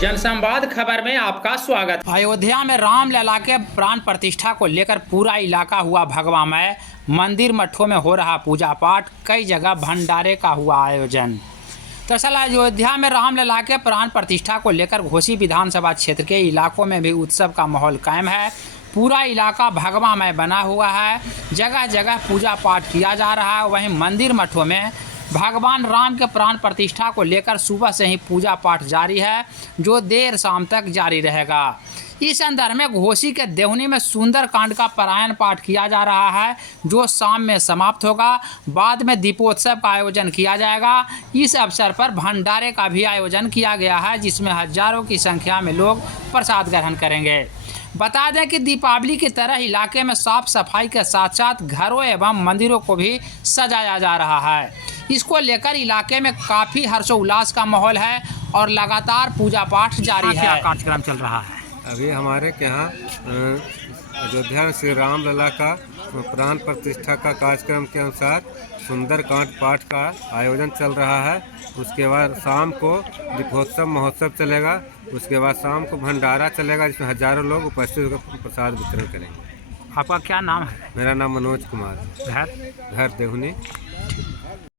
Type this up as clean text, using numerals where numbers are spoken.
जनसंवाद खबर में आपका स्वागत। अयोध्या में रामलला के प्राण प्रतिष्ठा को लेकर पूरा इलाका हुआ भगवामय। मंदिर मठों में हो रहा पूजा पाठ, कई जगह भंडारे का हुआ आयोजन। दरअसल अयोध्या में रामलला के प्राण प्रतिष्ठा को लेकर घोसी विधानसभा क्षेत्र के इलाकों में भी उत्सव का माहौल कायम है। पूरा इलाका भगवामय बना हुआ है, जगह जगह पूजा पाठ किया जा रहा है। वहीं मंदिर मठों में भगवान राम के प्राण प्रतिष्ठा को लेकर सुबह से ही पूजा पाठ जारी है, जो देर शाम तक जारी रहेगा। इस संदर्भ में घोसी के देवनी में सुंदर कांड का पारायण पाठ किया जा रहा है, जो शाम में समाप्त होगा। बाद में दीपोत्सव का आयोजन किया जाएगा। इस अवसर पर भंडारे का भी आयोजन किया गया है, जिसमें हजारों की संख्या में लोग प्रसाद ग्रहण करेंगे। बता दें कि दीपावली की तरह इलाके में साफ सफाई के साथ साथ घरों एवं मंदिरों को भी सजाया जा रहा है। इसको लेकर इलाके में काफ़ी हर्षोल्लास का माहौल है और लगातार पूजा पाठ जारी है। कार्यक्रम चल रहा है अभी हमारे यहाँ अयोध्या में श्री रामलला का प्राण प्रतिष्ठा का कार्यक्रम के अनुसार सुंदर कांड पाठ का आयोजन चल रहा है। उसके बाद शाम को दीपोत्सव महोत्सव चलेगा। उसके बाद शाम को भंडारा चलेगा, जिसमें हजारों लोग उपस्थित होकर प्रसाद वितरण करेंगे। आपका क्या नाम है? मेरा नाम मनोज कुमार। घर घर देवनी।